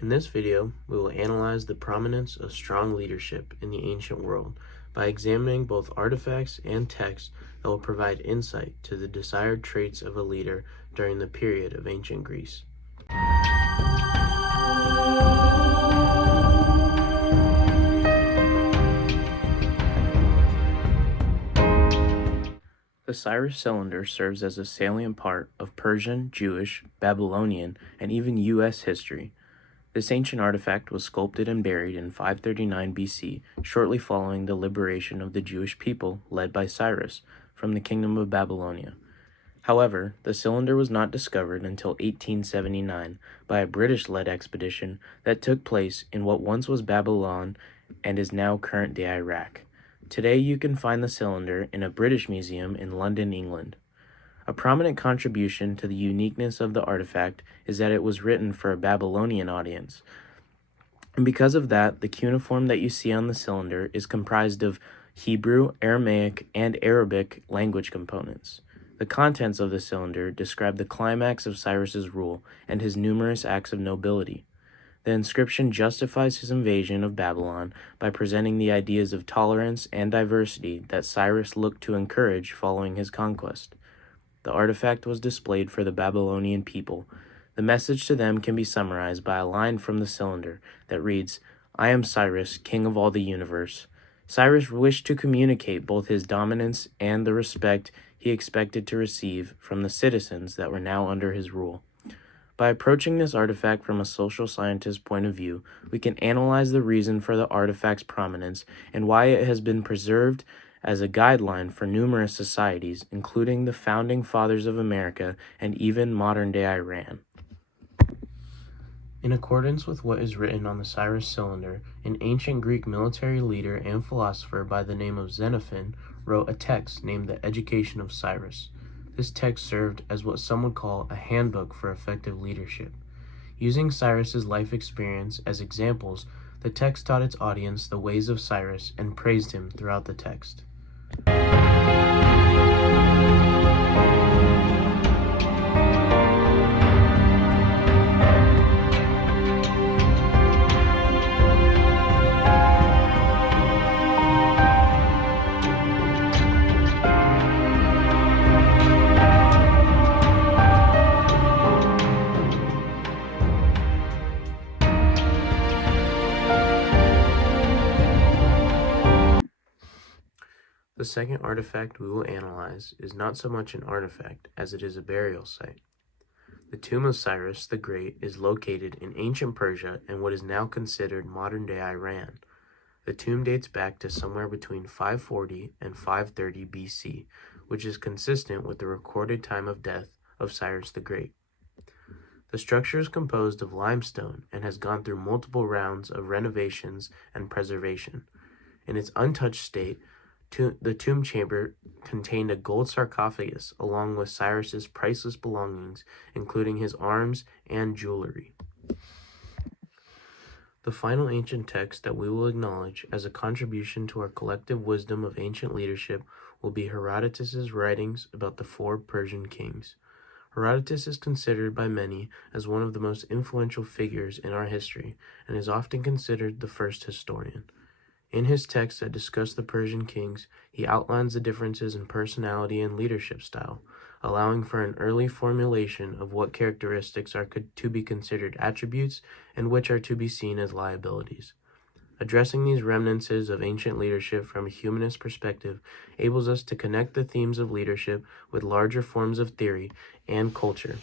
In this video, we will analyze the prominence of strong leadership in the ancient world by examining both artifacts and texts that will provide insight to the desired traits of a leader during the period of ancient Greece. The Cyrus cylinder serves as a salient part of Persian, Jewish, Babylonian, and even U.S. history. This ancient artifact was sculpted and buried in 539 BC, shortly following the liberation of the Jewish people led by Cyrus from the Kingdom of Babylonia. However, the cylinder was not discovered until 1879 by a British-led expedition that took place in what once was Babylon and is now current-day Iraq. Today you can find the cylinder in a British museum in London, England. A prominent contribution to the uniqueness of the artifact is that it was written for a Babylonian audience. And because of that, the cuneiform that you see on the cylinder is comprised of Hebrew, Aramaic, and Arabic language components. The contents of the cylinder describe the climax of Cyrus's rule and his numerous acts of nobility. The inscription justifies his invasion of Babylon by presenting the ideas of tolerance and diversity that Cyrus looked to encourage following his conquest. The artifact was displayed for the Babylonian people. The message to them can be summarized by a line from the cylinder that reads, "I am Cyrus, king of all the universe." Cyrus wished to communicate both his dominance and the respect he expected to receive from the citizens that were now under his rule. By approaching this artifact from a social scientist point of view, we can analyze the reason for the artifact's prominence and why it has been preserved as a guideline for numerous societies, including the founding fathers of America and even modern-day Iran. In accordance with what is written on the Cyrus cylinder, an ancient Greek military leader and philosopher by the name of Xenophon wrote a text named The Education of Cyrus. This text served as what some would call a handbook for effective leadership. Using Cyrus's life experience as examples, the text taught its audience the ways of Cyrus and praised him throughout the text. The second artifact we will analyze is not so much an artifact as it is a burial site. The tomb of Cyrus the Great is located in ancient Persia and what is now considered modern-day Iran. The tomb dates back to somewhere between 540 and 530 BC, which is consistent with the recorded time of death of Cyrus the Great. The structure is composed of limestone and has gone through multiple rounds of renovations and preservation. In its untouched state, the tomb chamber contained a gold sarcophagus along with Cyrus's priceless belongings, including his arms and jewelry. The final ancient text that we will acknowledge as a contribution to our collective wisdom of ancient leadership will be Herodotus's writings about the 4 Persian kings. Herodotus is considered by many as one of the most influential figures in our history and is often considered the first historian. In his texts that discuss the Persian kings, he outlines the differences in personality and leadership style, allowing for an early formulation of what characteristics are to be considered attributes and which are to be seen as liabilities. Addressing these remnants of ancient leadership from a humanist perspective enables us to connect the themes of leadership with larger forms of theory and culture